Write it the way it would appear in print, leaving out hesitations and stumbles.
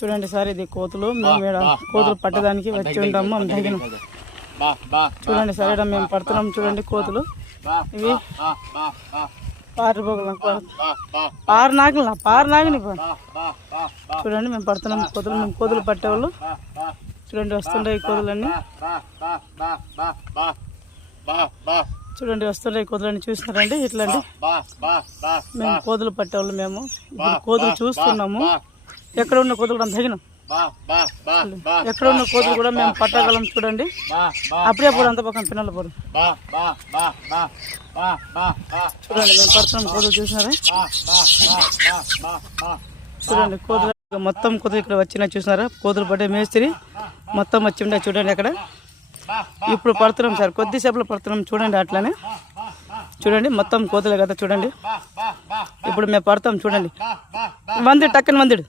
చూడండి సార్, ఇది కోతులు. మేము ఇక్కడ కోతులు పట్టడానికి వచ్చి ఉంటాము. తగిన చూడండి సార్, ఇక్కడ మేము పడుతున్నాం. చూడండి కోతులు ఇవి పారు నాగని చూడండి మేము పడుతున్నాం కోతులు. మేము కోతులు పట్టేవాళ్ళు. చూడండి వస్తుండే ఈ కోతులన్నీ. చూడండి వస్తుండే కోతులన్నీ చూసినారండి. ఇట్లండి మేము కోతులు పట్టేవాళ్ళు. మేము ఇప్పుడు కోతులు చూస్తున్నాము. ఎక్కడ ఉన్న కోతులు కూడా తగినాం. ఎక్కడ ఉన్న కోతులు కూడా మేము పట్టగలం. చూడండి అప్పుడే పోడు, అంత పక్కన పిల్లలు పోడు. చూడండి మేము పడుతున్నాం. కోతులు చూసినారా? చూడండి కోతులు మొత్తం కోతులు ఇక్కడ వచ్చినా చూసినారా? కోతులు పట్టే మేస్త్రి మొత్తం వచ్చి ఉండే. చూడండి అక్కడ ఇప్పుడు పడుతున్నాం సార్, కొద్దిసేపులో పడుతున్నాం. చూడండి అట్లానే చూడండి మొత్తం కోతులే కదా. చూడండి ఇప్పుడు మేము పడతాం. చూడండి వందిడు టక్కని వందిడు.